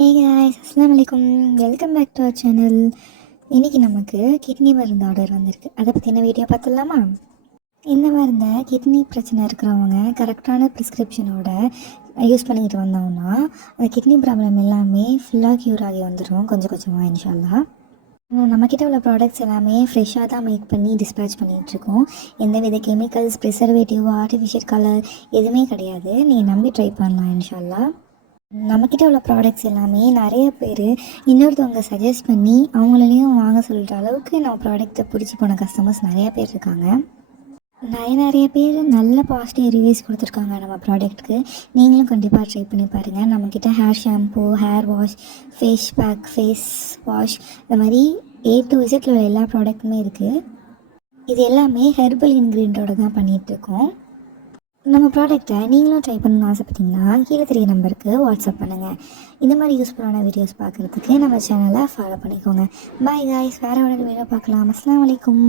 ஹே guys, அஸ்ஸலாமு அலைக்கும். Welcome back to our channel. இன்றைக்கி நமக்கு கிட்னி மருந்து ஆர்டர் வந்திருக்கு. அதை பற்றின வீடியோ பார்த்துடலாமா? இந்த மருந்தை கிட்னி பிரச்சனை இருக்கிறவங்க கரெக்டான ப்ரிஸ்கிரிப்ஷனோட யூஸ் பண்ணிக்கிட்டு வந்தோம்னா அந்த கிட்னி ப்ராப்ளம் எல்லாமே ஃபுல்லாக க்யூர் ஆகி வந்துடும் கொஞ்சம் கொஞ்சமாக இன்ஷால்லா. நம்மக்கிட்ட உள்ள ப்ராடக்ட்ஸ் எல்லாமே ஃப்ரெஷ்ஷாக தான் மேக் பண்ணி டிஸ்பேச் பண்ணிகிட்ருக்கோம். எந்தவித கெமிக்கல்ஸ், ப்ரிசர்வேட்டிவ், ஆர்டிஃபிஷியல் கலர் எதுவுமே கிடையாது. நீங்கள் நம்பி ட்ரை பண்ணலாம் இன்ஷால்லா. நம்மக்கிட்ட உள்ள ப்ராடக்ட்ஸ் எல்லாமே நிறைய பேர் இன்னொருத்தவங்க சஜஸ்ட் பண்ணி அவங்களையும் வாங்க சொல்கிற அளவுக்கு நம்ம ப்ராடக்ட்டை பிடிச்சி போன கஸ்டமர்ஸ் நிறைய பேர் இருக்காங்க. நிறைய பேர் நல்ல பாசிட்டிவ் ரிவ்யூஸ் கொடுத்துருக்காங்க நம்ம ப்ராடக்ட்டுக்கு. நீங்களும் கண்டிப்பாக ட்ரை பண்ணி பாருங்கள். நம்மக்கிட்ட hair shampoo, hair wash, face pack, face wash, இந்த மாதிரி A to Z உள்ள எல்லா ப்ராடக்ட்டுமே இருக்குது. இது எல்லாமே ஹெர்பல் இன்க்ரீடியண்ட்டோட தான் பண்ணிகிட்ருக்கோம். நம்ம ப்ராடக்ட்டை நீங்களும் ட்ரை பண்ணணும்னு ஆசைப்பட்டீங்கன்னா கீழே தெரிய நம்பருக்கு வாட்ஸ்அப் பண்ணுங்கள். இந்த மாதிரி யூஸ்ஃபுல்லான வீடியோஸ் பார்க்குறதுக்கு நம்ம சேனலை ஃபாலோ பண்ணிக்கோங்க. பாய் காய்ஸ், வேறு ஒரு வீடியோ பார்க்கலாம். அஸ்ஸலாமு அலைக்கும்.